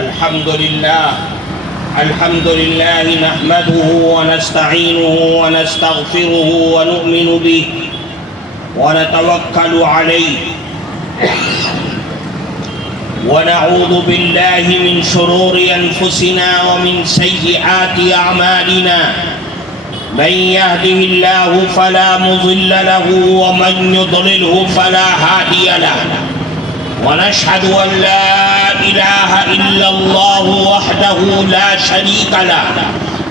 الحمد لله نحمده ونستعينه ونستغفره ونؤمن به ونتوكل عليه ونعوذ بالله من شرور أنفسنا ومن سيئات أعمالنا من يهده الله فلا مضل له ومن يضلله فلا هادي له ونشهد أن لا إله إلا الله وحده لا شريك له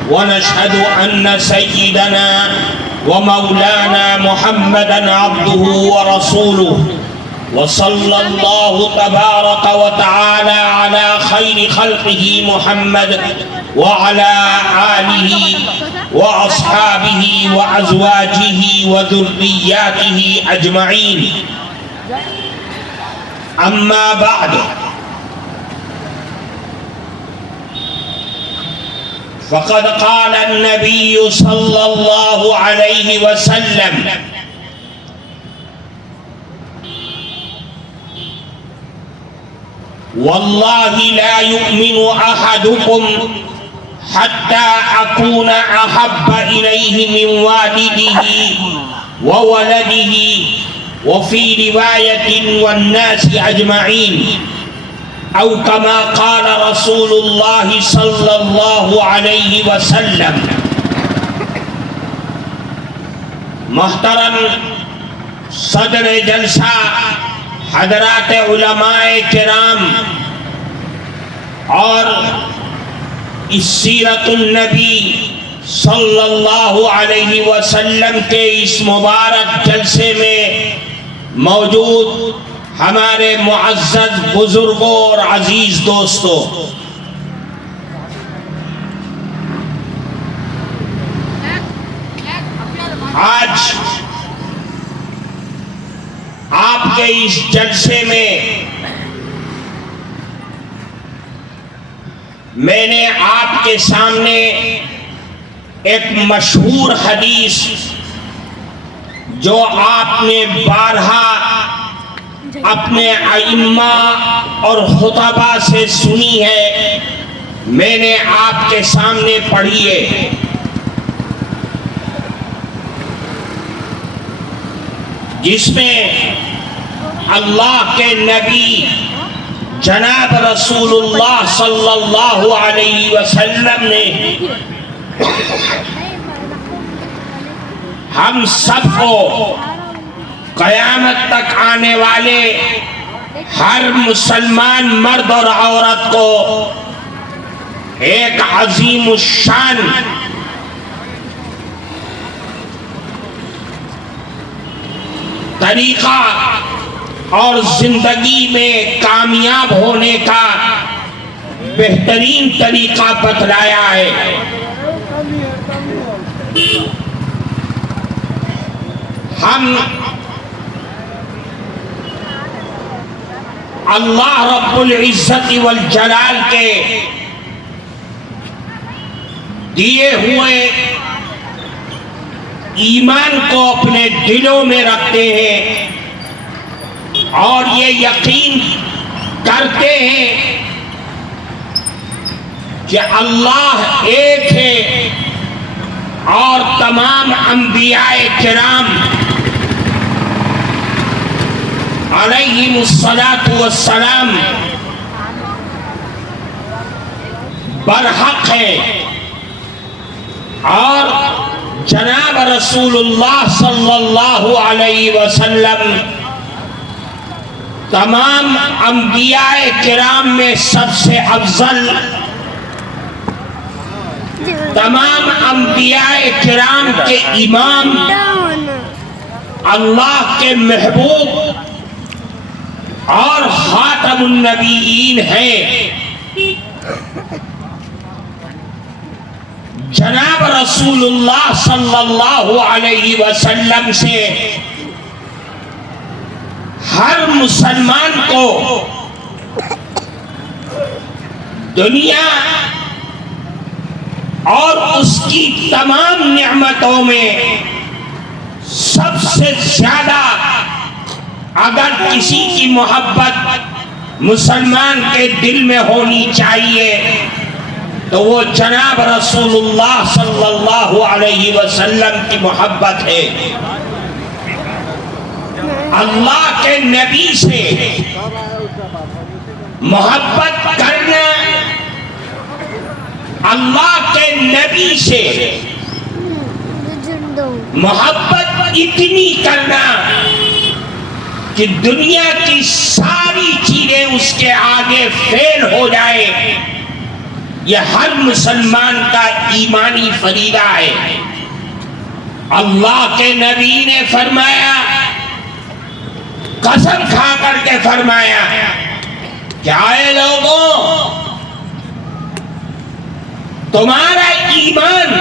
ونشهد أن سيدنا ومولانا محمدا عبده ورسوله وصلى الله تبارك وتعالى على خير خلقه محمد وعلى آله وأصحابه وأزواجه وذرياته أجمعين أما بعد فقد قال النبي صلى الله عليه وسلم والله لا يؤمن أحدكم حتى أكون أحب إليه من والده وولده وفي رواية والناس أجمعين أو كما قال رسول الله صلى الله عليه وسلم. محترم صدر جلسہ حضرات علماء کرام اور اس سیرت النبی صلی اللہ علیہ وسلم کے اس مبارک جلسے میں موجود ہمارے معزز بزرگوں اور عزیز دوستوں، آج آپ کے اس جلسے میں میں نے آپ کے سامنے ایک مشہور حدیث جو آپ نے بارہا اپنے ائمہ اور خطباء سے سنی ہے، میں نے آپ کے سامنے پڑھی ہے، جس میں اللہ کے نبی جناب رسول اللہ صلی اللہ علیہ وسلم نے ہم سب کو قیامت تک آنے والے ہر مسلمان مرد اور عورت کو ایک عظیم الشان طریقہ اور زندگی میں کامیاب ہونے کا بہترین طریقہ بتلایا ہے۔ ہم اللہ رب العزت والجلال کے دیے ہوئے ایمان کو اپنے دلوں میں رکھتے ہیں اور یہ یقین کرتے ہیں کہ اللہ ایک ہے اور تمام انبیاء کرام علیہم الصلاۃ والسلام برحق ہے، اور جناب رسول اللہ صلی اللہ علیہ وسلم تمام انبیاء کرام میں سب سے افضل، تمام انبیاء کرام کے امام، اللہ کے محبوب اور خاتم النبیین ہیں۔ جناب رسول اللہ صلی اللہ علیہ وسلم سے ہر مسلمان کو دنیا اور اس کی تمام نعمتوں میں سب سے زیادہ اگر کسی کی محبت مسلمان کے دل میں ہونی چاہیے تو وہ جناب رسول اللہ صلی اللہ علیہ وسلم کی محبت ہے. اللہ کے نبی سے محبت کرنا، اللہ کے نبی سے محبت اتنی کرنا کہ دنیا کی ساری چیزیں اس کے آگے فیل ہو جائے، یہ ہر مسلمان کا ایمانی فریضہ ہے. اللہ کے نبی نے فرمایا، قسم کھا کر کے فرمایا، کیا اے لوگوں، تمہارا ایمان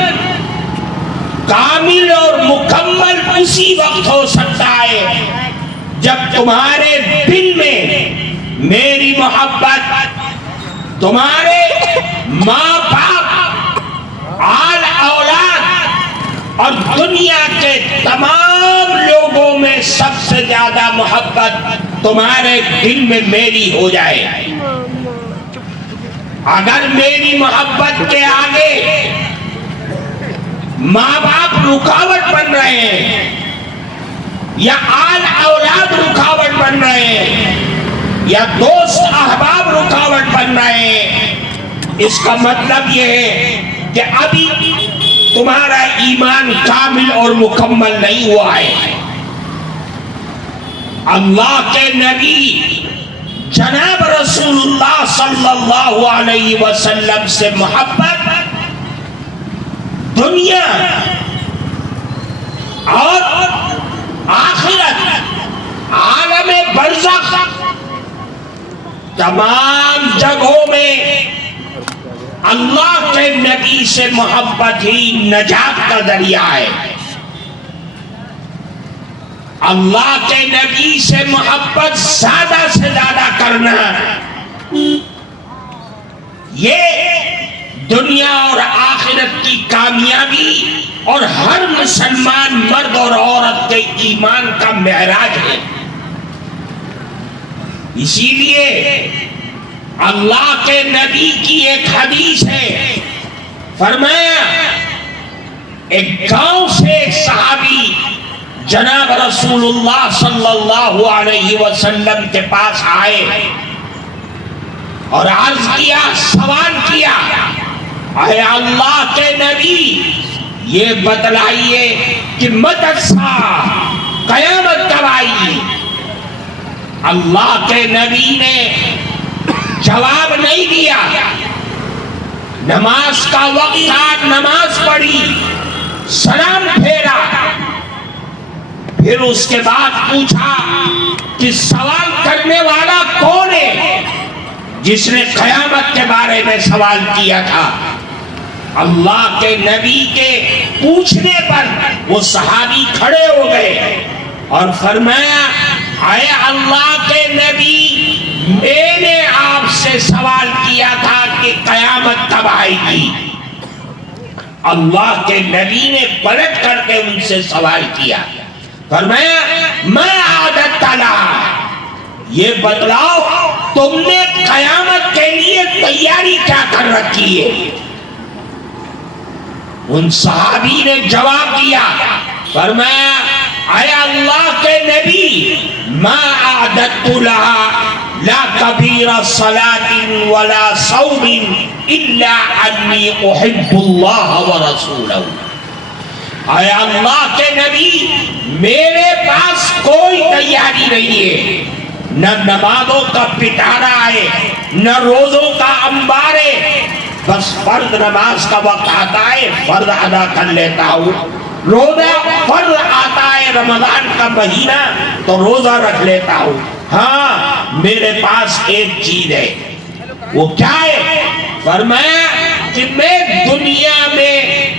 کامل اور مکمل اسی وقت ہو سکتا ہے جب تمہارے دل میں میری محبت، تمہارے ماں باپ، آل اولاد اور دنیا کے تمام لوگوں میں سب سے زیادہ محبت تمہارے دل میں میری ہو جائے. اگر میری محبت کے آگے ماں باپ رکاوٹ بن رہے ہیں یا آل اولاد رکاوٹ بن رہے ہیں یا دوست احباب رکاوٹ بن رہے ہیں، اس کا مطلب یہ ہے کہ ابھی تمہارا ایمان کامل اور مکمل نہیں ہوا ہے. اللہ کے نبی جناب رسول اللہ صلی اللہ علیہ وسلم سے محبت دنیا اور آخرت، عالم برزخ، تمام جگہوں میں اللہ کے نبی سے محبت ہی نجات کا ذریعہ ہے. اللہ کے نبی سے محبت زیادہ سے زیادہ کرنا، یہ دنیا اور آخرت کی کامیابی اور ہر مسلمان مرد اور عورت کے ایمان کا معراج ہے. اسی لیے اللہ کے نبی کی ایک حدیث ہے، فرمایا ایک گاؤں سے ایک صحابی جناب رسول اللہ صلی اللہ علیہ وسلم کے پاس آئے اور عرض کیا، سوال کیا، اے اللہ کے نبی یہ بتلائیے کہ متی الساعہ، قیامت کب آئے گی؟ اللہ کے نبی نے جواب نہیں دیا. نماز کا وقت تھا، نماز پڑھی، سلام پھیرا، پھر اس کے بعد پوچھا کہ سوال کرنے والا کون ہے جس نے قیامت کے بارے میں سوال کیا تھا؟ اللہ کے نبی کے پوچھنے پر وہ صحابی کھڑے ہو گئے اور فرمایا، اے اللہ کے نبی، میں نے آپ سے سوال کیا تھا کہ قیامت کب آئے گی. اللہ کے نبی نے پلٹ کر کے ان سے سوال کیا، فرمایا ما عادت لها، یہ بتلاؤ تم نے قیامت کے لیے تیاری کیا کر رکھی ہے؟ ان صحابی نے جواب دیا، فرمایا اے اللہ کے نبی، ما اعددت لها لا کبیر صلاة ولا صوم الا انی احب اللہ ورسولہ. اے اللہ کے نبی، میرے پاس کوئی تیاری نہیں ہے، نہ نمازوں کا پٹارا ہے، نہ روزوں کا انبار ہے، بس فرض نماز کا وقت آتا ہے فرض ادا کر لیتا ہوں، روزہ فرض آتا ہے رمضان کا مہینہ تو روزہ رکھ لیتا ہوں. ہاں میرے پاس ایک چیز ہے، وہ کیا ہے؟ فرمایا کہ میں دنیا میں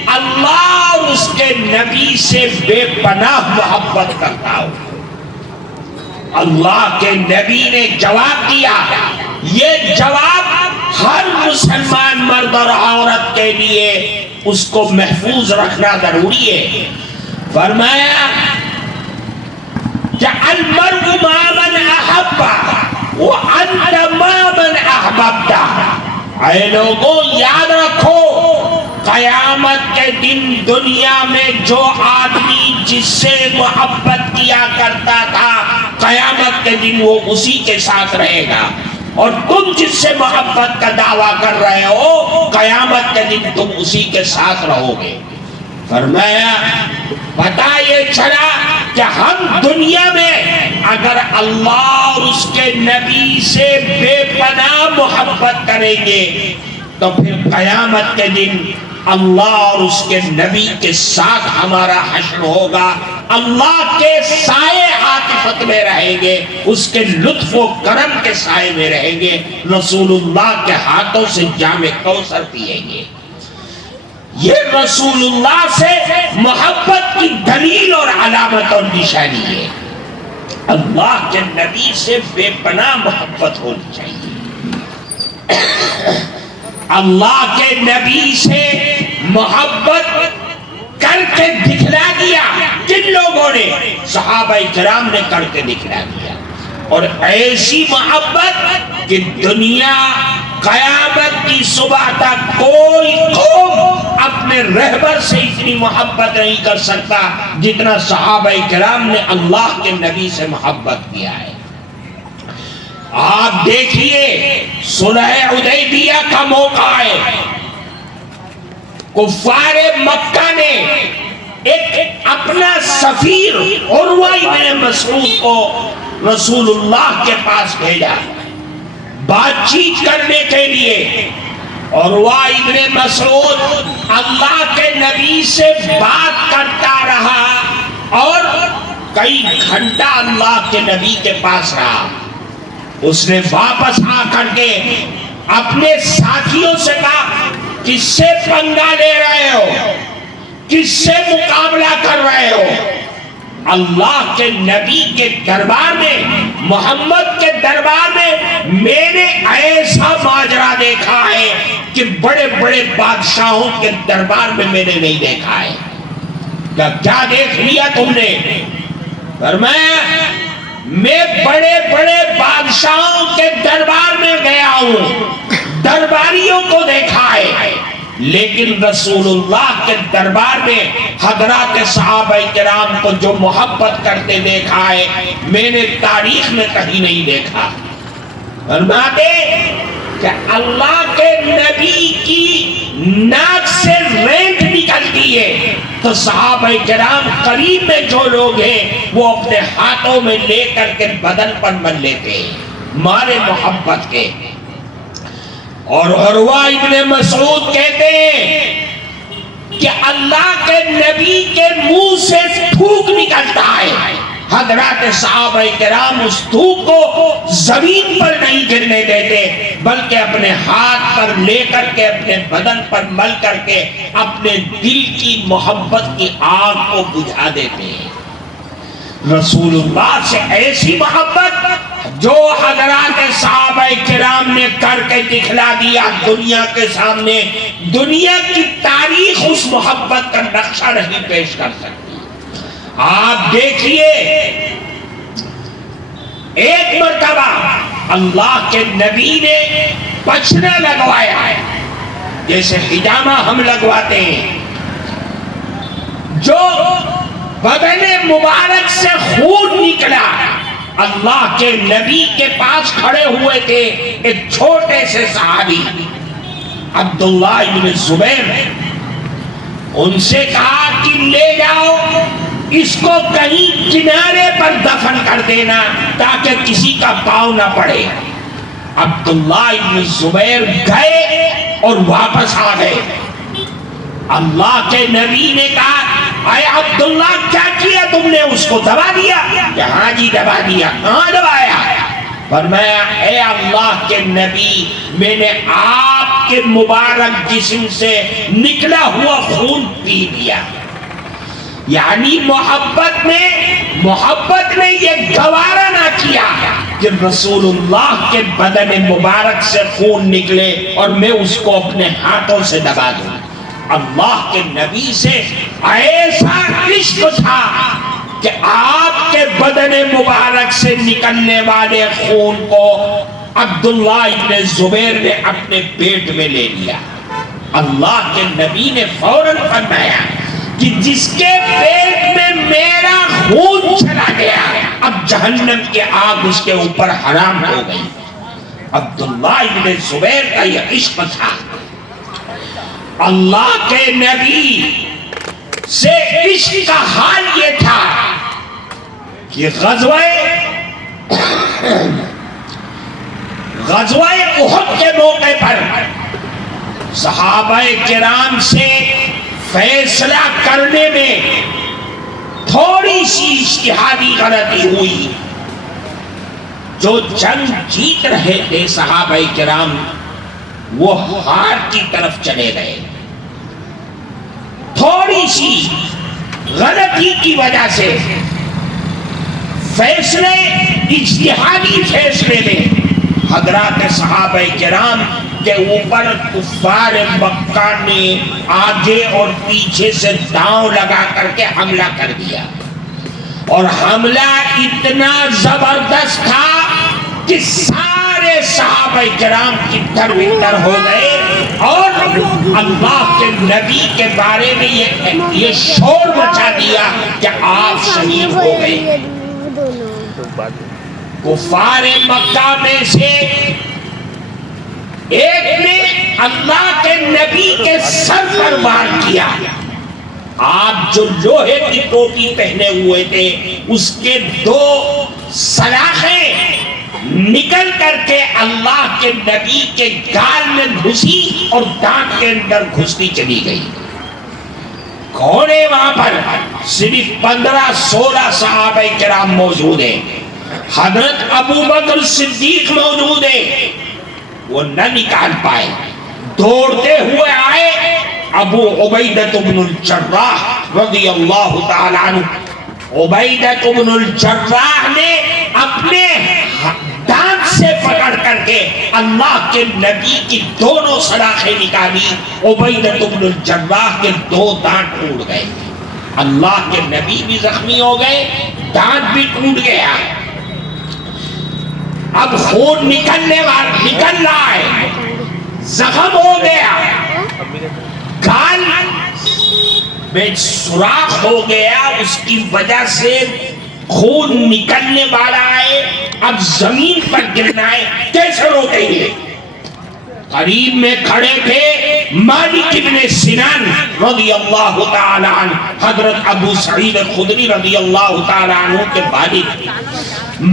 اللہ اور اس کے نبی سے بے پناہ محبت کرتا ہوں. اللہ کے نبی نے جواب دیا. یہ جواب ہر مسلمان مرد اور عورت کے لیے اس کو محفوظ رکھنا ضروری ہے. فرمایا کہ المرء مع من احب وانت مبدا، اے لوگوں یاد رکھو قیامت کے دن دنیا میں جو آدمی جس سے محبت کیا کرتا تھا قیامت کے دن وہ اسی کے ساتھ رہے گا، اور تم جس سے محبت کا دعویٰ کر رہے ہو قیامت کے دن تم اسی کے ساتھ رہو گے۔ فرمایا پتہ یہ چلا کہ ہم دنیا میں اگر اللہ اور اس کے نبی سے بے پناہ محبت کریں گے تو پھر قیامت کے دن اللہ اور اس کے نبی کے ساتھ ہمارا حشر ہوگا، اللہ کے سائے عاطفت میں رہیں گے، اس کے لطف و کرم کے سائے میں رہیں گے، رسول اللہ کے ہاتھوں سے جام کوثر پیئیں گے۔ یہ رسول اللہ سے محبت کی دلیل اور علامت اور نشانی ہے۔ اللہ کے نبی سے بے پناہ محبت ہونی چاہیے۔ اللہ کے نبی سے محبت کر کے دکھلا دیا، جن لوگوں نے صحابہ کرام نے کر کے دکھلا دیا، اور ایسی محبت کہ دنیا قیامت کی صبح تک کوئی قوم اپنے رہبر سے اتنی محبت نہیں کر سکتا جتنا صحابہ کرام نے اللہ کے نبی سے محبت کیا ہے۔ آپ دیکھیے صلح حدیبیہ کا موقع ہے، کفار مکہ نے ایک اپنا سفیر عروہ ابن مسعود کو رسول اللہ کے پاس بھیجا بات چیت کرنے کے لیے۔ عروہ ابن مسعود اللہ کے نبی سے بات کرتا رہا اور کئی گھنٹہ اللہ کے نبی کے پاس رہا۔ اس نے واپس آ کر کے اپنے ساتھیوں سے کہا کس سے پنگا لے رہے ہو، کس سے مقابلہ کر رہے ہو؟ اللہ کے نبی کے دربار میں، محمد کے دربار میں میں نے ایسا ماجرا دیکھا ہے کہ بڑے بڑے بادشاہوں کے دربار میں میں نے نہیں دیکھا ہے۔ کیا دیکھ لیا تم نے؟ فرمایا میں بڑے بڑے بادشاہوں کے دربار میں گیا ہوں، درباریوں کو دیکھا ہے، لیکن رسول اللہ کے دربار میں حضرات صحابہ کرام کو جو محبت کرتے دیکھا ہے میں نے تاریخ میں کہیں نہیں دیکھا۔ فرماتے کہ اللہ کے نبی کی ناک سے رینت نکلتی ہے تو صحابہ کرام قریب میں جو لوگ ہیں وہ اپنے ہاتھوں میں لے کر کے بدن پر مل لیتے ہیں مارے محبت کے۔ اور عروہ ابن مسعود کہتے ہیں کہ اللہ کے نبی کے منہ سے تھوک نکلتا ہے، حضرات صحابہ کرام اس تھوک کو زمین پر نہیں گرنے دیتے بلکہ اپنے ہاتھ پر لے کر کے اپنے بدن پر مل کر کے اپنے دل کی محبت کی آگ کو بجھا دیتے ہیں۔ رسول اللہ سے ایسی محبت جو حضرات صحابہ کرام نے کر کے دکھلا دیا دنیا کے سامنے، دنیا کی تاریخ اس محبت کا نقشہ نہیں پیش کر سکتی۔ آپ دیکھیے ایک مرتبہ اللہ کے نبی نے پچھنا لگوایا ہے، جیسے حجامہ ہم لگواتے ہیں، جو بدن مبارک سے خون نکلا۔ اللہ کے نبی کے پاس کھڑے ہوئے تھے ایک چھوٹے سے صحابی عبداللہ ابن زبیر، ان سے کہا کہ لے جاؤ اس کو کہیں کنارے پر دفن کر دینا تاکہ کسی کا پاؤں نہ پڑے۔ عبداللہ ابن زبیر گئے اور واپس آ گئے۔ اللہ کے نبی نے کہا اے عبداللہ کیا کیا تم نے؟ اس کو دبا دیا؟ کہ ہاں جی دبا دیا۔ کہاں دبایا؟ فرمایا اے اللہ کے نبی میں نے آپ کے مبارک جسم سے نکلا ہوا خون پی لیا۔ یعنی محبت نے یہ گوارا نہ کیا کہ رسول اللہ کے بدن مبارک سے خون نکلے اور میں اس کو اپنے ہاتھوں سے دبا دوں۔ اللہ کے نبی سے ایسا عشق تھا کہ آپ کے بدن مبارک سے نکلنے والے خون کو عبداللہ ابن زبیر نے اپنے پیٹ میں لے لیا۔ اللہ کے نبی نے فوراً فرمایا کہ جس کے پیٹ میں میرا خون چلا گیا اب جہنم کی آگ اس کے اوپر حرام ہو گئی۔ عبداللہ ابن زبیر کا یہ عشق تھا۔ اللہ کے نبی سے عشق کا حال یہ تھا کہ غزوہ احد کے موقع پر صحابہ کرام سے فیصلہ کرنے میں تھوڑی سی اجتہادی غلطی ہوئی۔ جو جنگ جیت رہے تھے صحابہ کرام وہ ہار کی طرف چلے گئے۔ تھوڑی سی غلطی کی وجہ سے فیصلے اجتہادی فیصلے میں حضرات صحابہ کرام کے اوپر کفار مکہ نے آگے اور پیچھے سے داؤں لگا کر کے حملہ کر دیا، اور حملہ اتنا زبردست تھا کہ سارے صحابہ کرام کدھر بدھر ہو گئے، اور اللہ کے نبی کے بارے میں یہ شور مچا دیا کہ آپ شہید ہو گئے۔ کفار مکہ میں سے ایک نے اللہ کے نبی کے سر پر وار کیا۔ آپ جو لوہے کی ٹوپی پہنے ہوئے تھے اس کے دو سلاخیں نکل کر کے اللہ کے نبی کے گال میں گھسی اور دانت کے اندر گھستی چلی گئی۔ کون ہے وہاں پر؟ صرف 15-16 صحابہ کرام موجود ہیں۔ حضرت ابو بکر صدیق موجود ہیں، وہ نہ نکال پائے، دوڑتے ہوئے آئے۔ ابو عبیدہ بن الجراح رضی اللہ تعالی عنہ، عبیدہ بن الجراح نے اپنے دانت سے پکڑ کر کے اللہ کے نبی کی دونوں سلاخیں نکالی۔ عبیدہ بن الجراح کے 2 دانت ٹوٹ گئے۔ اللہ کے نبی بھی زخمی ہو گئے، دانت بھی ٹوٹ گیا۔ اب خون نکل رہا ہے، زخم ہو گیا، گال میں سوراخ ہو گیا، اس کی وجہ سے خون نکلنے والا ہے۔ اب زمین پر گرنا ہے، کیسے روکیں گے؟ قریب میں کھڑے تھے مالک ابن سنان رضی اللہ تعالی عنہ، حضرت ابو سعید خدری رضی اللہ تعالی عنہ کے والد۔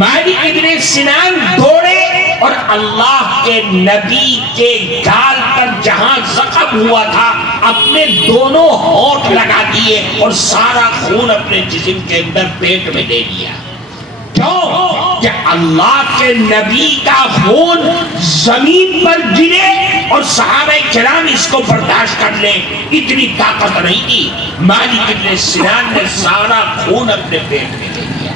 مالک ابن سنان دوڑے اور اللہ کے نبی کے گال پر جہاں زخم ہوا تھا اپنے دونوں ہونٹ لگا دیے اور سارا خون اپنے جسم کے اندر پیٹ میں دے دیا۔ کیوں؟ کہ اللہ کے نبی کا خون زمین پر گرے اور صحابہ کرام اس کو برداشت کر لیں، اتنی طاقت نہیں تھی۔ مالک ابن سنان نے سارا خون اپنے پیٹ میں دے دیا۔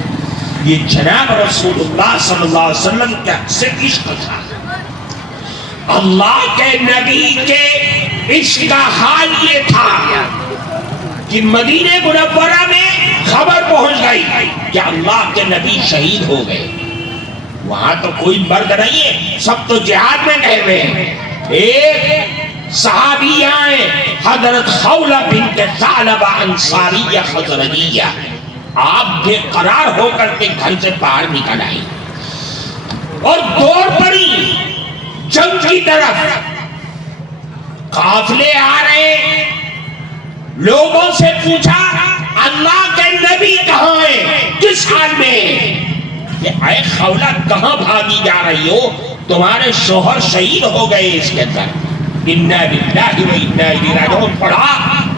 یہ جناب رسول اللہ صلی اللہ علیہ وسلم کا سے عشق تھا۔ اللہ کے نبی کے عشق کا حال یہ تھا کہ مدینہ منورہ میں خبر پہنچ گئی کہ اللہ کے نبی شہید ہو گئے۔ وہاں تو کوئی مرد نہیں ہے، سب تو جہاد میں گئے ہوئے ہیں۔ ایک صحابی آئے، حضرت خولہ بنت ثعلبہ انصاریہ خزرجیہ، آپ بے قرار ہو کر کے گھر سے باہر نکل آئی اور دوڑ پڑی جنگ کی طرف۔ قافلے آ رہے، لوگوں سے پوچھا اللہ کے نبی کہاں ہیں، کس حال میں؟ کہ اے خولہ کہاں بھاگی جا رہی ہو، تمہارے شوہر شہید ہو گئے اس کے اندر۔ انا للہ و انا الیہ راجعون پڑھا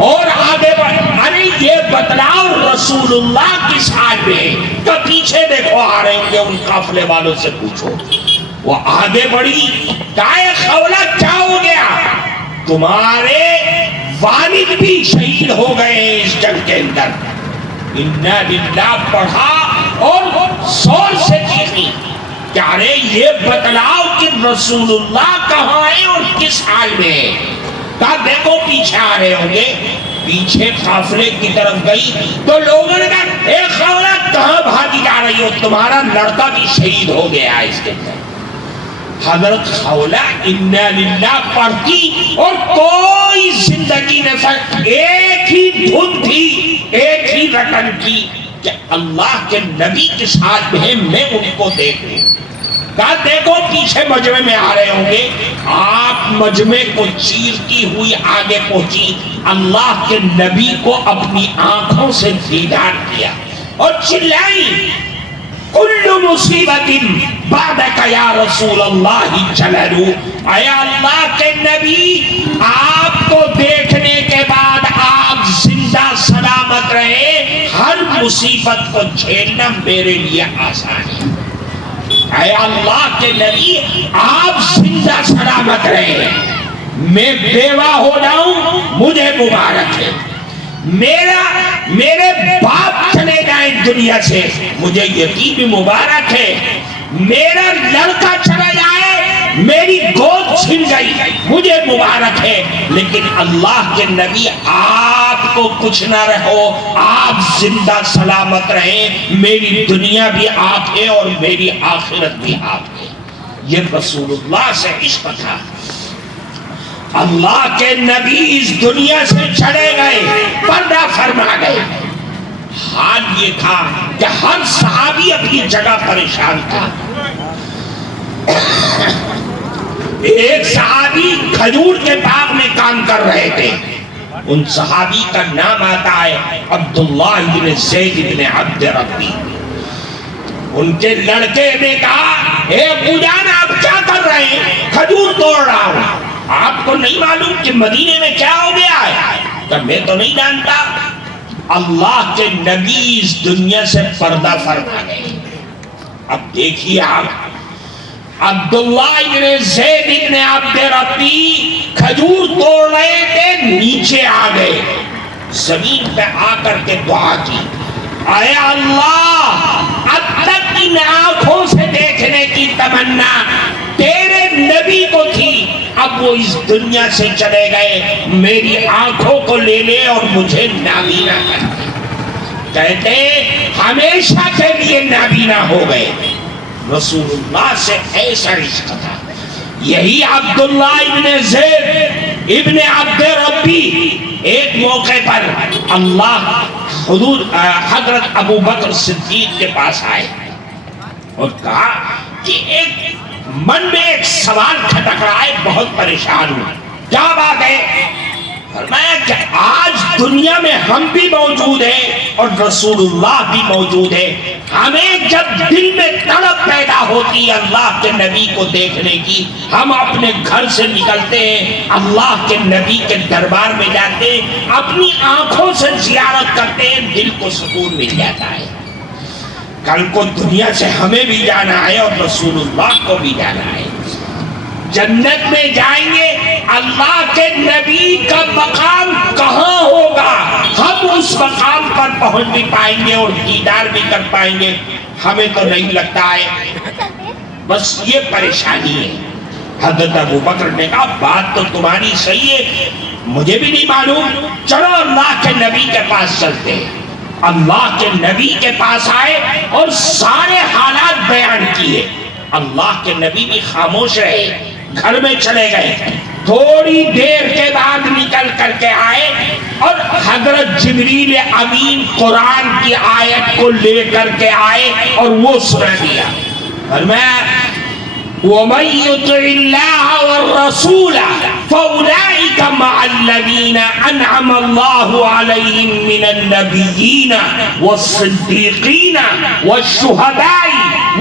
اور آگے بڑھ۔ ارے یہ بتلاؤ رسول اللہ کس حال میں؟ تو پیچھے دیکھو آ رہے ہوں گے، ان قافلے والوں سے پوچھو۔ وہ آگے بڑھی، کہا خولہ کیا ہو گیا؟ تمہارے والد بھی شہید ہو گئے ہیں اس جنگ کے اندر۔ انا للہ پڑھا اور زور سے چیخی کہ ارے یہ بتلاؤ کہ رسول اللہ کہاں ہے اور کس حال میں؟ کہا دیکھو پیچھے آ رہے ہوں گے۔ پیچھے قافلے کی طرف گئی تو لوگوں نے کہا اے خولہ کہاں بھاگی جا رہی ہو، تمہارا لڑکا بھی شہید ہو گیا اس کے اندر۔ حضرت خولہ انا للہ پڑھتی اور کوئی زندگی نہ ایک ہی دھن تھی، ایک ہی رٹن کی کہ اللہ کے نبی کے ساتھ ہیں، میں ان کو دیکھوں۔ کہا دیکھو پیچھے مجمع میں آ رہے ہوں گے، آپ مجمع کو چیرتی ہوئی آگے پہنچی، اللہ کے نبی کو اپنی آنکھوں سے دیدار کیا اور چلائی کل مصیبت بعدک یا رسول اللہ جللو، اے اللہ کے نبی آپ کو دیکھنے کے بعد آپ زندہ سلامت رہے، ہر مصیبت کو جھیلنا میرے لیے آسان ہے۔ اے اللہ کے نبی آپ زندہ سلامت رہے، میں بیوہ ہو جاؤں مجھے مبارک ہے، میرے باپ چلے جائیں دنیا سے مجھے یقین بھی مبارک ہے، میرا لڑکا چلا جائے میری گود چھن گئی مجھے مبارک ہے، لیکن اللہ کے نبی آپ کو کچھ نہ رہو، آپ زندہ سلامت رہیں، میری دنیا بھی آپ ہے اور میری آخرت بھی آپ ہے۔ یہ رسول اللہ سے عشق تھا۔ اللہ کے نبی اس دنیا سے چڑھے گئے، پردہ فرما گئے۔ حال یہ تھا کہ ہر صحابی اپنی جگہ پریشان تھا۔ ایک صحابی کھجور کے باغ میں کام کر رہے تھے، ان صحابی کا نام آتا ہے عبداللہ بن زید بن عبد ربی۔ ان کے لڑکے نے کہا اے ابو جان آپ کیا کر رہے ہیں؟ کھجور توڑ رہا ہوں۔ آپ کو نہیں معلوم کہ مدینے میں کیا ہو گیا ہے؟ کہ میں تو نہیں جانتا۔ اللہ کے نبی اس دنیا سے پردہ فرما گئے۔ اب دیکھیے آپ عبداللہ بن زید بن عبد ربی کھجور توڑ رہے تھے، نیچے آ گئے، زمین پہ آ کر کے دعا کی، اے اللہ اب تک ان آنکھوں سے دیکھنے کی تمنا تیرے نبی کو تھی، اب وہ اس دنیا سے چلے گئے، میری آنکھوں کو لے لے اور مجھے نابینا کر دے۔ کہتے ہمیشہ کے لیے نابینا ہو گئے۔ رسول اللہ سے ایسا عشق تھا۔ یہی عبداللہ ابن زید ابن عبد ربی ایک موقع پر اللہ حضرت ابو بکر صدیق کے پاس آئے اور کہا کہ ایک من میں ایک سوال کھٹک رہا ہے، بہت پریشان ہوں، کیا بات ہے؟ فرمایا کہ آج دنیا میں ہم بھی موجود ہیں اور رسول اللہ بھی موجود ہے، ہمیں جب دل میں تڑپ پیدا ہوتی ہے اللہ کے نبی کو دیکھنے کی، ہم اپنے گھر سے نکلتے ہیں، اللہ کے نبی کے دربار میں جاتے ہیں، اپنی آنکھوں سے زیارت کرتے ہیں، دل کو سکون مل جاتا ہے۔ کل کو دنیا سے ہمیں بھی جانا ہے اور رسول اللہ کو بھی جانا ہے۔ جنت میں جائیں گے، اللہ کے نبی کا مقام کہاں ہوگا؟ ہم اس مقام پر پہنچ بھی پائیں گے اور دیدار بھی کر پائیں گے؟ ہمیں تو نہیں لگتا ہے، بس یہ پریشانی ہے۔ حضرت ابو بکر نے کہا بات تو تمہاری صحیح ہے، مجھے بھی نہیں معلوم، چلو اللہ کے نبی کے پاس چلتے ہیں۔ اللہ کے نبی کے پاس آئے اور سارے حالات بیان کیے۔ اللہ کے نبی بھی خاموش رہے، گھر میں چلے گئے۔ تھوڑی دیر کے بعد نکل کر کے آئے اور حضرت جبریل امین قرآن کی آیت کو لے کر کے آئے اور وہ سنا دیا۔ فرمایا وَمَن يُطِعِ اللَّهَ وَالرَّسُولَ فَأُولَئِكَ مَعَ الَّذِينَ أَنْعَمَ اللَّهُ عَلَيْهِم مِّنَ النَّبِيِّينَ وَالصِّدِّيقِينَ وَالشُّهَدَاءِ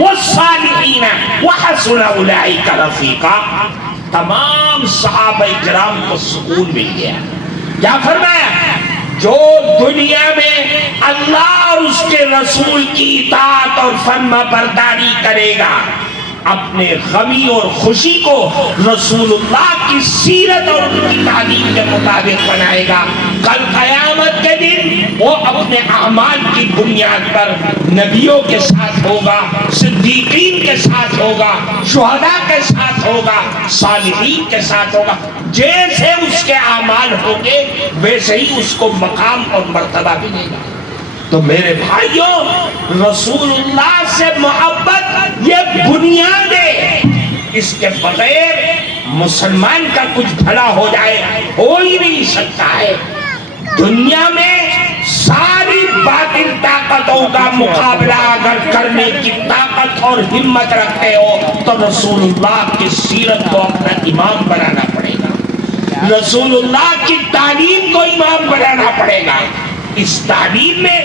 وَالصَّالِحِينَ وَحَسُنَ أُولَئِكَ رَفِيقًا۔ تمام صحابہ کرام کو سکون مل گیا۔ کیا فرمایا؟ جو دنیا میں اللہ اور اس کے رسول کی اطاعت اور فرما برداری کرے گا، اپنے غمی اور خوشی کو رسول اللہ کی سیرت اور ان کی تعلیم کے مطابق بنائے گا، کل قیامت کے دن وہ اپنے اعمال کی بنیاد پر نبیوں کے ساتھ ہوگا، صدیقین کے ساتھ ہوگا، شہداء کے ساتھ ہوگا، صالحین کے ساتھ ہوگا۔ جیسے اس کے اعمال ہوں گے ویسے ہی اس کو مقام اور مرتبہ ملے گا۔ تو میرے بھائیوں، رسول اللہ سے محبت یہ بنیاد ہے۔ اس کے بغیر مسلمان کا کچھ بھلا ہو جائے ہو ہی نہیں سکتا ہے۔ دنیا میں ساری باطل طاقتوں کا مقابلہ اگر کرنے کی طاقت اور ہمت رکھتے ہو تو رسول اللہ کی سیرت کو اپنا امام بنانا پڑے گا، رسول اللہ کی تعلیم کو امام بنانا پڑے گا۔ اس تعلیم میں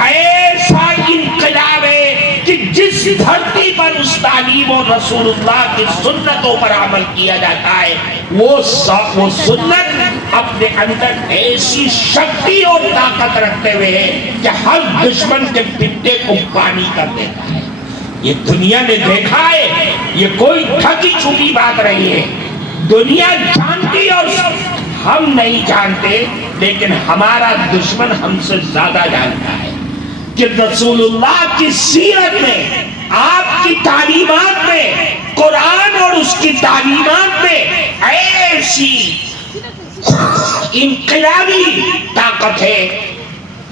ایسا انقلاب ہے کہ جس دھرتی پر اس تعلیم اور رسول اللہ کی سنتوں پر عمل کیا جاتا ہے وہ سنت اپنے اندر ایسی شکتی اور طاقت رکھتے ہوئے ہے کہ ہر دشمن کے پٹے کو پانی کر دیتا ہے۔ یہ دنیا نے دیکھا ہے، یہ کوئی ٹھگی چھپی بات نہیں ہے، دنیا جانتی اور ہم نہیں جانتے، لیکن ہمارا دشمن ہم سے زیادہ جانتا ہے کہ رسول اللہ کی سیرت میں، آپ کی تعلیمات میں، قرآن اور اس کی تعلیمات میں ایسی انقلابی طاقت ہے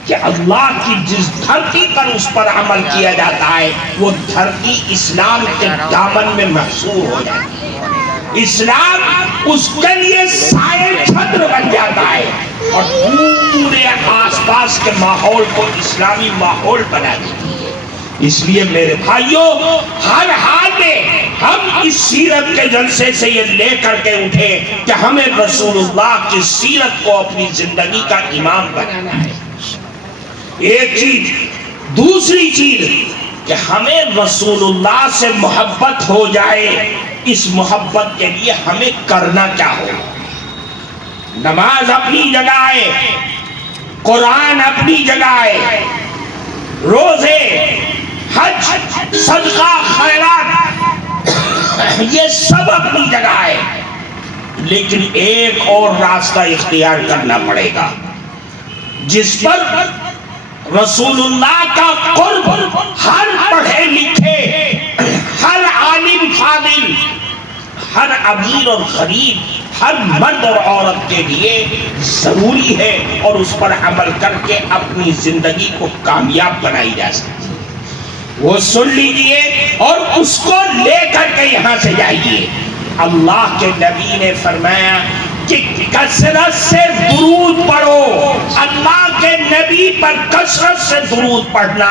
کہ اللہ کی جس دھرتی پر اس پر عمل کیا جاتا ہے وہ دھرتی اسلام کے دامن میں محصور ہو جاتی ہے، اسلام اس کے لیے سایہ چھتر بن جاتا ہے اور پورے آس پاس کے ماحول کو اسلامی ماحول بنا دیتی ہے۔ اس لیے میرے بھائیوں، ہر حال میں ہم اس سیرت کے جلسے سے یہ لے کر کے اٹھے کہ ہمیں رسول اللہ کی سیرت کو اپنی زندگی کا امام بنانا ہے، ایک چیز۔ دوسری چیز کہ ہمیں رسول اللہ سے محبت ہو جائے، اس محبت کے لیے ہمیں کرنا کیا ہو۔ نماز اپنی جگہ ہے، قرآن اپنی جگہ ہے، روزے، حج، صدقہ، خیرات، یہ سب اپنی جگہ ہے، لیکن ایک اور راستہ اختیار کرنا پڑے گا جس پر رسول اللہ کا قرب ہر پڑھے لکھے، ہر عالم فاضل، ہر امیر اور غریب، ہر مرد اور عورت کے لیے ضروری ہے اور اس پر عمل کر کے اپنی زندگی کو کامیاب بنائی جا سکتی ہے۔ وہ سن لیجئے اور اس کو لے کر کے یہاں سے جائیے۔ اللہ کے نبی نے فرمایا کہ کثرت سے درود پڑھو، اللہ کے نبی پر کثرت سے درود پڑھنا،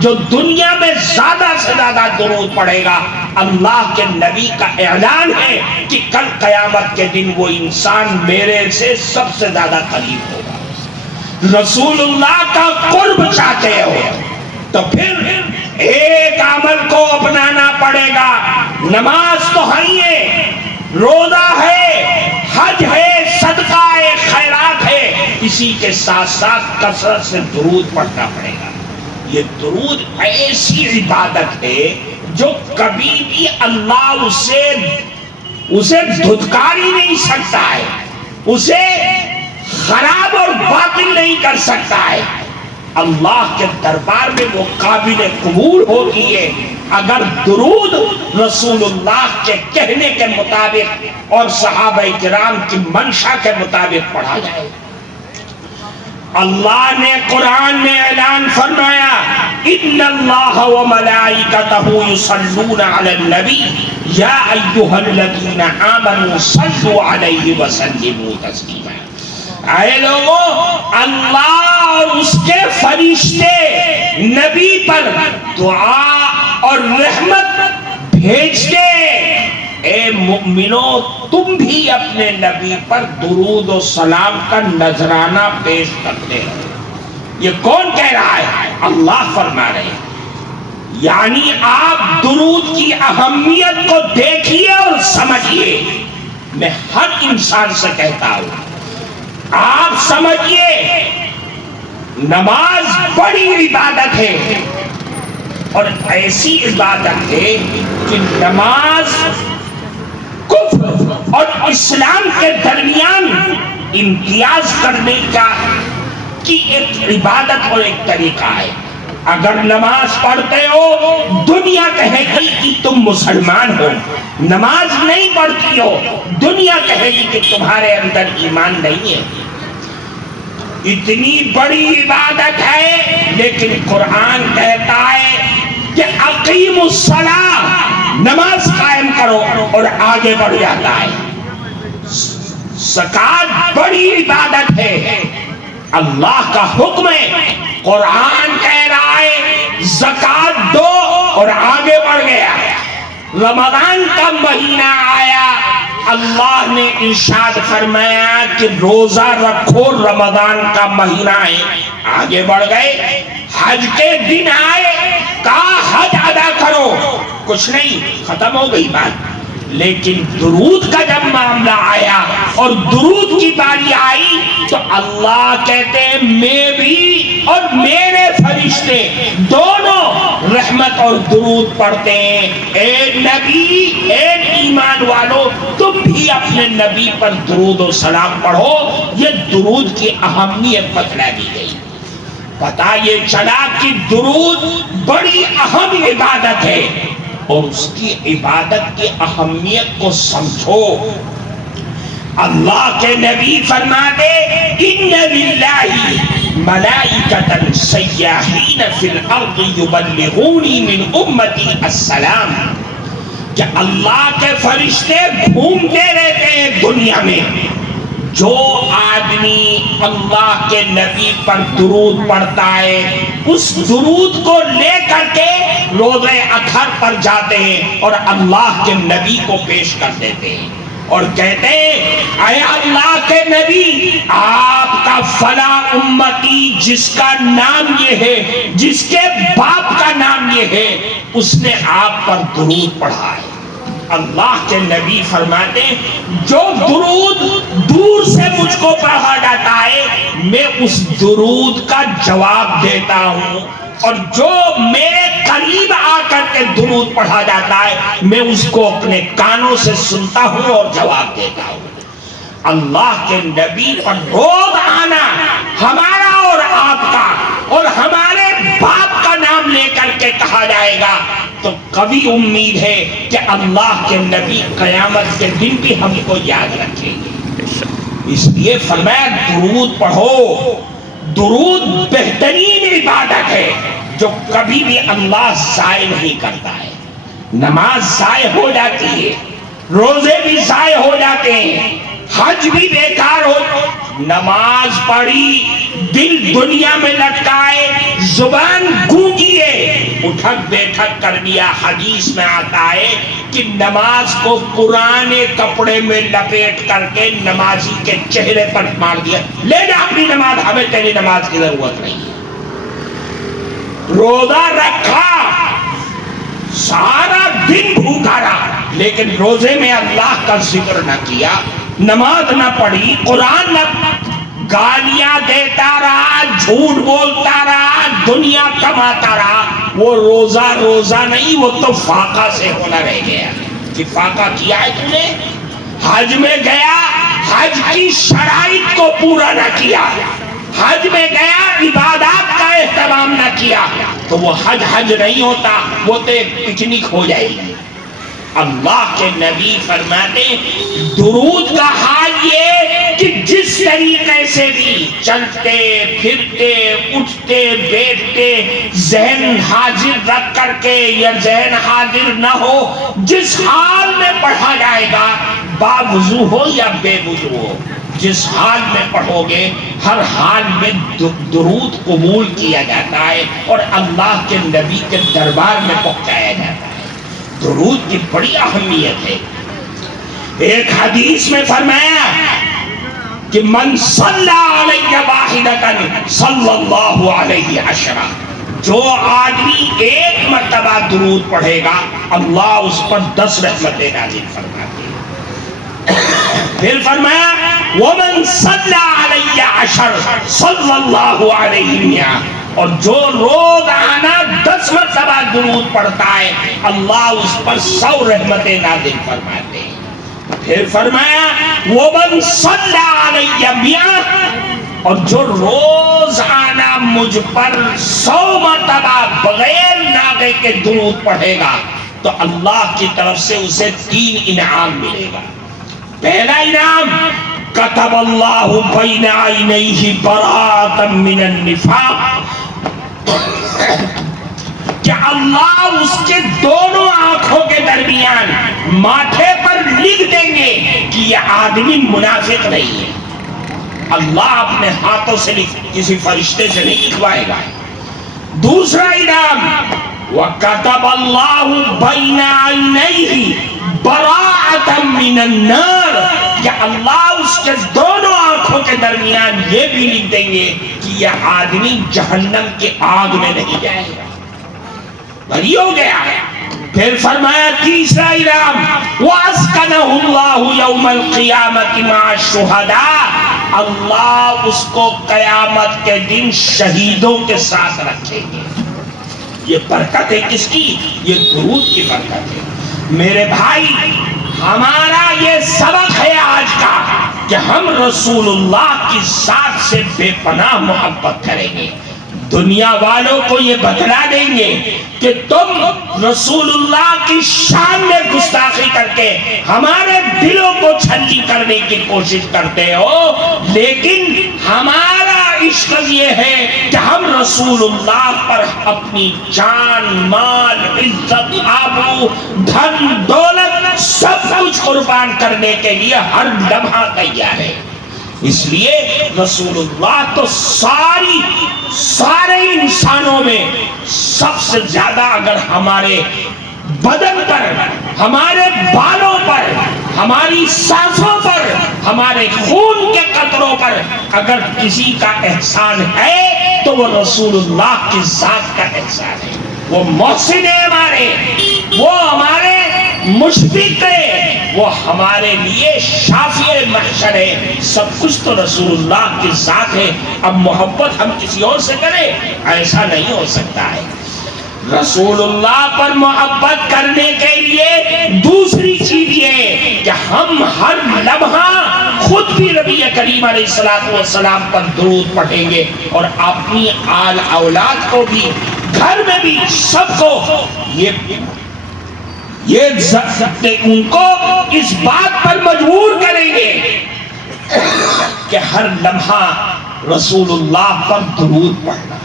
جو دنیا میں زیادہ سے زیادہ درود پڑھے گا، اللہ کے نبی کا اعلان ہے کہ کل قیامت کے دن وہ انسان میرے سے سب سے زیادہ قریب ہوگا۔ رسول اللہ کا قرب چاہتے ہو تو پھر ایک عمل کو اپنانا پڑے گا۔ نماز تو ہے، روزہ ہے، حج ہے، صدقہ ہے، خیرات ہے، اسی کے ساتھ ساتھ کثرت سے درود پڑھنا پڑے گا۔ یہ درود ایسی عبادت ہے جو کبھی بھی اللہ اسے دھتکار ہی نہیں سکتا ہے، اسے خراب اور باطل نہیں کر سکتا ہے۔ اللہ کے دربار میں وہ قابل قبول ہوتی ہے اگر درود رسول اللہ کے کہنے کے مطابق اور صحابہ کرام کی منشا کے مطابق پڑھا جائے۔ اللہ نے قرآن میں اعلان فرمایا ان اللہ وملائکتہ یصلون علی النبی یا ایھا الذین آمنوا صلوا علیہ وسلموا تسلیما۔ اے لوگو، اللہ اور اس کے فرشتے نبی پر دعا اور رحمت بھیجتے، اے مومنو تم بھی اپنے نبی پر درود و سلام کا نذرانہ پیش کرتے ہو۔ یہ کون کہہ رہا ہے؟ اللہ فرما رہے ہیں۔ یعنی آپ درود کی اہمیت کو دیکھیے اور سمجھیے۔ میں ہر انسان سے کہتا ہوں آپ سمجھیے نماز بڑی عبادت ہے اور ایسی عبادت ہے کہ نماز کفر اور اسلام کے درمیان امتیاز کرنے کی ایک عبادت اور ایک طریقہ ہے۔ اگر نماز پڑھتے ہو دنیا کہے گی کہ تم مسلمان ہو، نماز نہیں پڑھتی ہو دنیا کہے گی کہ تمہارے اندر ایمان نہیں ہے۔ اتنی بڑی عبادت ہے لیکن قرآن کہتا ہے کہ اقیموا الصلاۃ، نماز قائم کرو، اور اور آگے بڑھ جاتا ہے۔ زکوٰۃ بڑی عبادت ہے، اللہ کا حکم ہے، قرآن کہہ رہا ہے زکوٰۃ دو اور آگے بڑھ گیا۔ رمضان کا مہینہ آیا، اللہ نے ارشاد فرمایا کہ روزہ رکھو، رمضان کا مہینہ ہے، آگے بڑھ گئے۔ حج کے دن آئے، کہا حج ادا کرو، کچھ نہیں، ختم ہو گئی بات۔ لیکن درود کا جب معاملہ آیا اور درود کی باری آئی تو اللہ کہتے ہیں میں بھی اور میرے فرشتے دونوں رحمت اور درود پڑھتے ہیں۔ اے نبی، اے ایمان والو، تم بھی اپنے نبی پر درود و سلام پڑھو۔ یہ درود کی اہمیت بتلا دی گئی۔ پتہ یہ چلا کہ درود بڑی اہم عبادت ہے، اور اس کی عبادت کی اہمیت کو سمجھو۔ اللہ کے نبی فرماتے ان للہ ملائکۃ سیاحین فی الارض یبلغونی من امتی السلام، کہ اللہ کے فرشتے گھومتے رہتے ہیں دنیا میں، جو آدمی اللہ کے نبی پر درود پڑھتا ہے اس درود کو لے کر کے روزہ اطہر پر جاتے ہیں اور اللہ کے نبی کو پیش کر دیتے ہیں اور کہتے ہیں اے اللہ کے نبی، آپ کا فلاں امتی جس کا نام یہ ہے، جس کے باپ کا نام یہ ہے، اس نے آپ پر درود پڑھا ہے۔ اللہ کے نبی فرماتے ہیں جو درود دور سے مجھ کو پڑھا جاتا ہے میں اس درود کا جواب دیتا ہوں، اور جو میرے قریب آ کر کے درود پڑھا جاتا ہے میں اس کو اپنے کانوں سے سنتا ہوں اور جواب دیتا ہوں۔ اللہ کے نبی پر روز آنا ہمارا اور آپ کا اور ہمارے باپ کا نام لے کر کے کہا جائے گا تو کبھی امید ہے کہ اللہ کے نبی قیامت کے دن بھی ہم کو یاد رکھیں گے۔ اس لیے فرمایا درود پڑھو۔ درود بہترین عبادت ہے جو کبھی بھی اللہ ضائع نہیں کرتا ہے۔ نماز ضائع ہو جاتی ہے، روزے بھی ضائع ہو جاتے ہیں، حج بھی بیکار ہو، نماز پڑھی، دل دنیا میں لٹکائے، زبان گونگی ہے، اٹھک بیٹھک کر دیا۔ حدیث میں آتا ہے کہ نماز کو پرانے کپڑے میں لپیٹ کر کے نمازی کے چہرے پر مار دیا، لے جا اپنی نماز، ہمیں تیری نماز کی ضرورت نہیں ہے۔ روزہ رکھا، سارا دن بھوکا رہا، لیکن روزے میں اللہ کا ذکر نہ کیا، نماز نہ پڑھی، قرآن نہ، گالیاں دیتا رہا، جھوٹ بولتا رہا، دنیا کماتا رہا، وہ روزہ نہیں، وہ تو فاقہ سے ہونا رہ گیا۔ کہ فاقہ کیا ہے تم نے، حج میں گیا، حج کی شرائط کو پورا نہ کیا، حج میں گیا عبادات کا اہتمام نہ کیا، تو وہ حج نہیں ہوتا، وہ تو ایک پکنک ہو جائے گی۔ اللہ کے نبی فرماتے درود کا حال یہ کہ جس طریقے سے بھی چلتے پھرتے اٹھتے بیٹھتے ذہن حاضر رکھ کر کے یا ذہن حاضر نہ ہو، جس حال میں پڑھا جائے گا، باوضو ہو یا بے وضو ہو، جس حال میں پڑھو گے ہر حال میں درود قبول کیا جاتا ہے اور اللہ کے نبی کے دربار میں پہنچایا جاتا ہے۔ درود کی بڑی اہمیت ہے۔ ایک حدیث میں فرمایا کہ من صلی علیہ واحدۃ صلی اللہ علیہ عشرہ، جو آدمی ایک مرتبہ درود پڑھے گا اللہ اس پر 10 رحمتیں نازل فرماتے ہیں۔ پھر فرمایا ومن صلی علیہ عشر صلی اللہ علیہ، اور جو روزانہ 10 مرتبہ درود پڑھتا ہے اللہ اس پر 100 رحمتیں نازل فرماتے ہیں۔ پھر فرمایا ومن صلی علیہ 100، اور جو روزانہ مجھ پر 100 مرتبہ بغیر ناغے کے درود پڑھے گا تو اللہ کی طرف سے اسے 3 انعام ملے گا۔ پہلا انعام کتب اللہ بین عینیہ براءۃ من النفاق، کہ اللہ اس کے دونوں آنکھوں کے درمیان ماتھے پر کہ یہ آدمی منافق نہیں ہے، اللہ اپنے ہاتھوں سے کسی فرشتے سے نہیں لکھوائے گا۔ دوسرا انعام، وَكَتَبَ اللَّهُ بَيْنَ عَيْنَيْهِ بَرَاءَةً مِّنَ النَّارِ، کہ اللہ اس کے دونوں آنکھوں کے درمیان یہ بھی لکھ دیں گے کہ یہ آدمی جہنم کے آگ میں نہیں جائے گا، بری ہو گیا۔ پھر فرمایا تیسرا انعام، وَأَسْكَنَهُ اللَّهُ يَوْمَ الْقِيَامَةِ مَعَ الشُّهَدَاءِ، اللہ اس کو قیامت کے دن شہیدوں کے ساتھ رکھیں گے۔ یہ برکت ہے کس کی؟ یہ درود کی برکت ہے۔ میرے بھائی، ہمارا یہ سبق ہے آج کا کہ ہم رسول اللہ کی ذات سے بے پناہ محبت کریں گے۔ دنیا والوں کو یہ بتلا دیں گے کہ تم رسول اللہ کی شان میں گستاخی کر کے ہمارے دلوں کو چھلنی کرنے کی کوشش کرتے ہو، لیکن ہمارا عشق یہ ہے کہ ہم رسول اللہ پر اپنی جان، مال، عزت، آبرو، دھن، دولت سب کچھ قربان کرنے کے لیے ہر لمحہ تیار ہے۔ اس لیے رسول اللہ تو سارے انسانوں میں سب سے زیادہ، اگر ہمارے بدن پر، ہمارے بالوں پر، ہماری سانسوں پر، ہمارے خون کے قطروں پر اگر کسی کا احسان ہے تو وہ رسول اللہ کی ذات کا احسان ہے۔ وہ محسن ہے ہمارے، وہ ہمارے مشفق ہے، وہ ہمارے لیے شافی محشر ہے۔ سب کچھ تو رسول اللہ کی ذات ہے۔ اب محبت ہم کسی اور سے کریں، ایسا نہیں ہو سکتا ہے۔ رسول اللہ پر محبت کرنے کے لیے دوسری چیز یہ کہ ہم ہر لمحہ خود بھی نبی کریم علیہ السلام پر درود پڑھیں گے، اور اپنی آل اولاد کو بھی، گھر میں بھی، سب کو یہ ان کو اس بات پر مجبور کریں گے کہ ہر لمحہ رسول اللہ پر درود پڑھنا ہے۔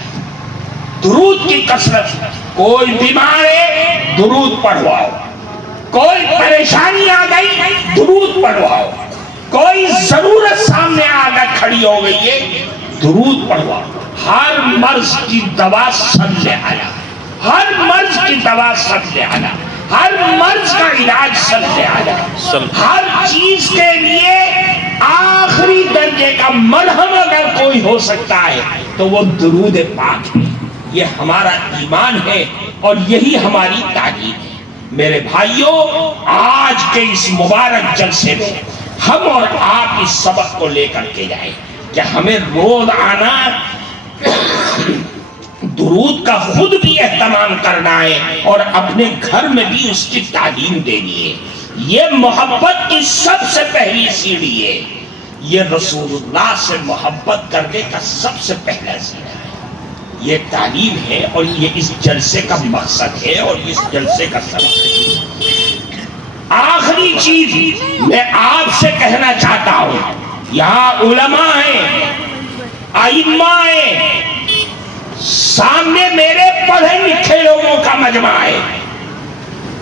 درود کی کثرت، کوئی بیمار ہے درود پڑھواؤ، کوئی پریشانی آ گئی درود پڑھواؤ، کوئی ضرورت سامنے آ کر کھڑی ہو گئی ہے درود پڑھواؤ۔ ہر مرض کی دوا صلی علیہ، ہر مرض کی دوا صلی علیہ، ہر مرض کا علاج صلی علیہ، ہر چیز کے لیے آخری درجے کا مرہم اگر کوئی ہو سکتا ہے تو وہ درود پاک ہے۔ یہ ہمارا ایمان ہے اور یہی ہماری تعلیم ہے۔ میرے بھائیوں، آج کے اس مبارک جلسے میں ہم اور آپ اس سبق کو لے کر کے جائیں کہ ہمیں روزانہ درود کا خود بھی اہتمام کرنا ہے اور اپنے گھر میں بھی اس کی تعلیم دینی ہے۔ یہ محبت کی سب سے پہلی سیڑھی ہے، یہ رسول اللہ سے محبت کرنے کا سب سے پہلا سیڑھی ہے۔ یہ تعلیم ہے اور یہ اس جلسے کا مقصد ہے اور اس جلسے کا سبب ہے۔ آخری چیز میں آپ سے کہنا چاہتا ہوں، یہاں علماء ہیں، ائمہ ہیں، سامنے میرے پڑھے لکھے لوگوں کا مجمع ہے۔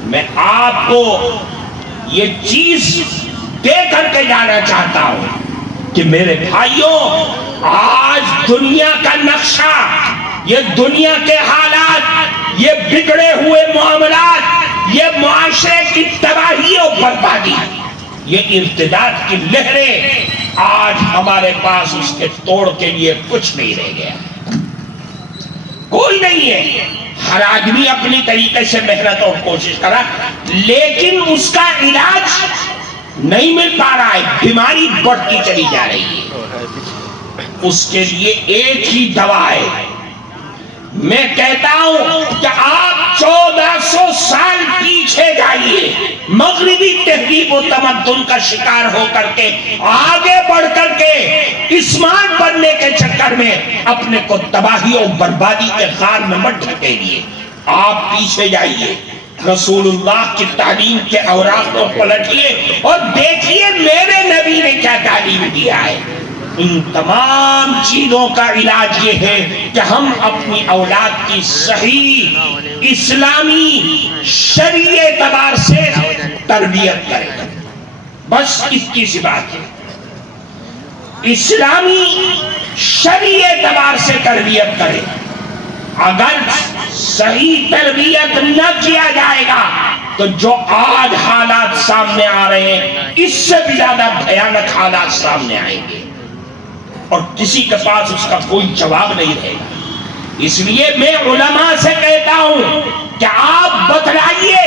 میں آپ کو یہ چیز دے کر کے جانا چاہتا ہوں کہ میرے بھائیوں، آج دنیا کا نقشہ، یہ دنیا کے حالات، یہ بگڑے ہوئے معاملات، یہ معاشرے کی تباہی اور بربادی، یہ ارتداد کی لہریں، آج ہمارے پاس اس کے توڑ کے لیے کچھ نہیں رہ گیا، کوئی نہیں ہے۔ ہر آدمی اپنی طریقے سے محنت اور کوشش کرا، لیکن اس کا علاج نہیں مل پا رہا ہے، بیماری بڑھتی چلی جا رہی ہے۔ اس کے لیے ایک ہی دوا ہے۔ میں کہتا ہوں کہ آپ 1400 سال پیچھے جائیے، مغربی تہذیب و تمدن کا شکار ہو کر کے آگے بڑھ کر کے اسمارٹ بننے کے چکر میں اپنے کو تباہی اور بربادی کے غار میں مت ڈھکیلیے۔ آپ پیچھے جائیے، رسول اللہ کی تعلیم کے اوراق کو پلٹیے اور دیکھیے میرے نبی نے کیا تعلیم دیا ہے۔ ان تمام چیزوں کا علاج یہ ہے کہ ہم اپنی اولاد کی صحیح اسلامی شرعی اعتبار سے تربیت کریں۔ بس اتنی سی بات ہے. اسلامی شرعی اعتبار سے تربیت کرے. اگر صحیح تربیت نہ کیا جائے گا تو جو آج حالات سامنے آ رہے ہیں اس سے بھی زیادہ بھیانک حالات سامنے آئیں گے اور کسی کے پاس اس کا کوئی جواب نہیں رہے گا. اس لیے میں علماء سے کہتا ہوں کہ آپ بتلائیے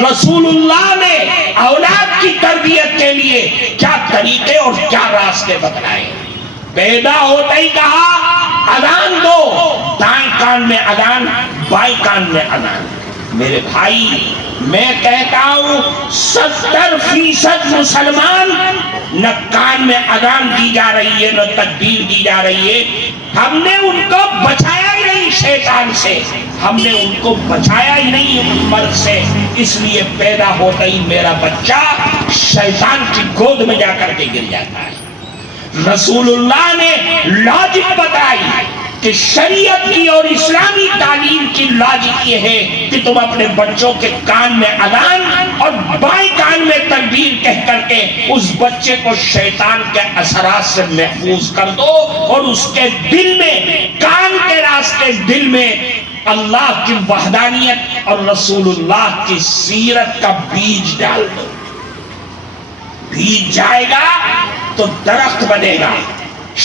رسول اللہ نے اولاد کی تربیت کے لیے کیا طریقے اور کیا راستے بتلائے. پیدا ہوتے ہی کہا اذان دو، دائیں کان میں اذان، بائیں کان میں اذان. میرے بھائی میں کہتا ہوں 70% مسلمان نہ کان میں اذان دی جا رہی ہے نہ تکبیر دی جا رہی ہے. ہم نے ان کو بچایا ہی نہیں شیطان سے، ہم نے ان کو بچایا ہی نہیں مرض سے. اس لیے پیدا ہوتا ہی میرا بچہ شیطان کی گود میں جا کر کے گر جاتا ہے. رسول اللہ نے لاجک بتائی کہ شریعت کی اور اسلامی تعلیم کی لاجک یہ ہے کہ تم اپنے بچوں کے کان میں اذان اور بائیں کان میں تکبیر کہہ کر کے اس بچے کو شیطان کے اثرات سے محفوظ کر دو اور اس کے دل میں، کان کے راستے دل میں اللہ کی وحدانیت اور رسول اللہ کی سیرت کا بیج ڈال دو. بیج جائے گا تو درخت بنے گا،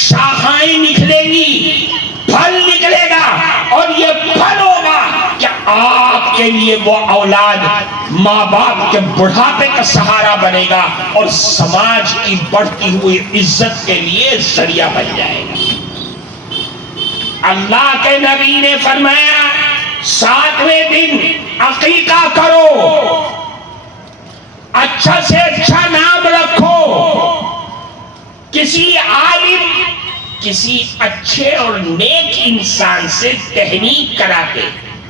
شاخائیں نکلے گی، پھل نکلے گا اور یہ پھل ہوگا کہ آپ کے لیے وہ اولاد ماں باپ کے بڑھاپے کا سہارا بنے گا اور سماج کی بڑھتی ہوئی عزت کے لیے ذریعہ بن جائے گا. اللہ کے نبی نے فرمایا 7ویں دن عقیقہ کرو، اچھا سے اچھا نام رکھو، کسی عالم، کسی اچھے اور نیک انسان سے تہنیت کرا کے،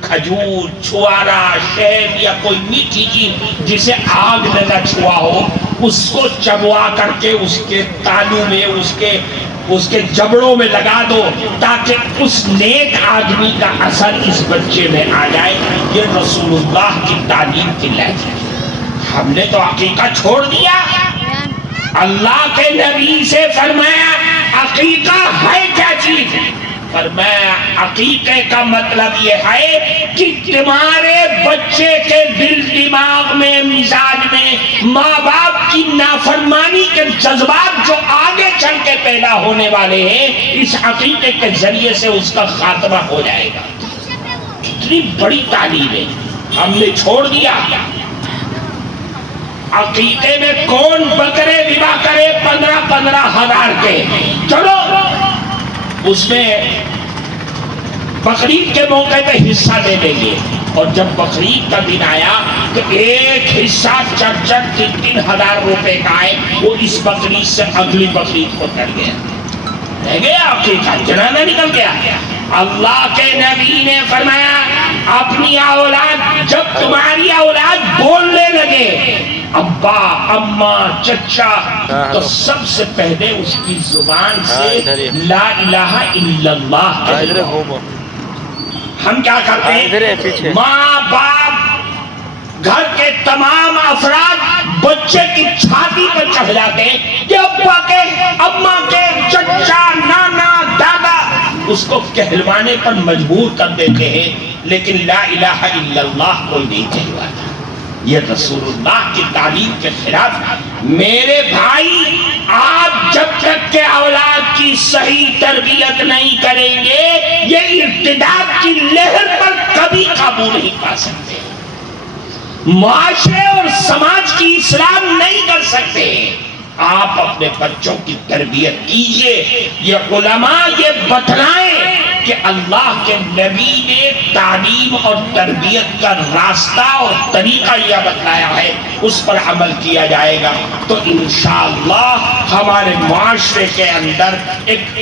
کھجور، چھوارا، شہد یا کوئی میٹھی چیز جسے آگ نے نہ چھوا ہو اس کو چبوا کر کے اس کے تالو میں، اس کے جبڑوں میں لگا دو تاکہ اس نیک آدمی کا اثر اس بچے میں آ جائے. یہ رسول اللہ کی تعلیم کی لہر ہے. ہم نے تو عقیقہ چھوڑ دیا. اللہ کے نبی سے فرمایا عقیقہ ہے کیا چیز؟ فرمایا عقیقے کا مطلب یہ ہے کہ تمہارے بچے کے دل دماغ میں، مزاج میں ماں باپ کی نافرمانی کے جذبات جو آگے چل کے پیدا ہونے والے ہیں اس عقیقے کے ذریعے سے اس کا خاتمہ ہو جائے گا. اتنی بڑی تعلیم ہے، ہم نے چھوڑ دیا. عقیقے میں کون بکرے ذبح کرے 15-15 ہزار کے، چلو اس میں بقرعید کے موقع پہ حصہ دے دیں گے. اور جب بقرعید کا دن آیا تو ایک حصہ 4-4-3 ہزار روپے کا آئے، وہ اس بقرعید سے اگلی بقرعید کو کر گیا، رہ گیا عقیقہ، جنازہ نکل گیا. اللہ کے نبی نے فرمایا اپنی اولاد، جب تمہاری اولاد بولنے لگے ابا، اماں، چچا، تو سب سے پہلے اس کی زبان سے لا الہ الا اللہ کہہ. ہم کیا کرتے ہیں؟ ماں باپ، گھر کے تمام افراد بچے کی چھاتی پر چڑھ جاتے ہیں کہ ابا کے، اماں کے، چچا، نانا، دادا، اس کو کہلوانے پر مجبور کر دیتے ہیں. لیکن لا الہ الا اللہ کوئی نہیں کہلواتا. یہ رسول اللہ کی تعلیم کے خلاف. میرے بھائی آپ جب تک کہ اولاد کی صحیح تربیت نہیں کریں گے یہ ارتداد کی لہر پر کبھی قابو نہیں پا سکتے، معاشرے اور سماج کی اصلاح نہیں کر سکتے. آپ اپنے بچوں کی تربیت کیجئے. یہ علماء یہ بتلائیں کہ اللہ کے نبی نے تعلیم اور تربیت کا راستہ اور طریقہ یہ بتایا ہے، اس پر عمل کیا جائے گا تو انشاءاللہ ہمارے معاشرے کے اندر ایک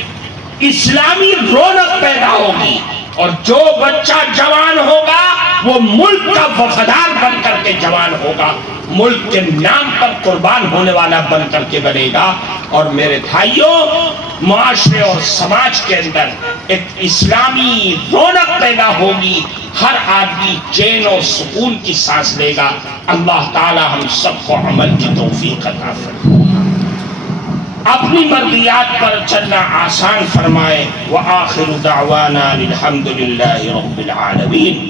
اسلامی رونق پیدا ہوگی. اور جو بچہ جوان ہوگا وہ ملک کا وفادار بن کر کے جوان ہوگا، ملک کے نام پر قربان ہونے والا بن کر کے بنے گا. اور میرے بھائیوں معاشرے اور سماج کے اندر ایک اسلامی رونق پیدا ہوگی ہر آدمی چین و سکون کی سانس لے گا. اللہ تعالی ہم سب کو عمل کی توفیق عطا فرمائے، اپنی مرضیات پر چلنا آسان فرمائے. وآخر دعوانا الحمد للہ رب العالمین.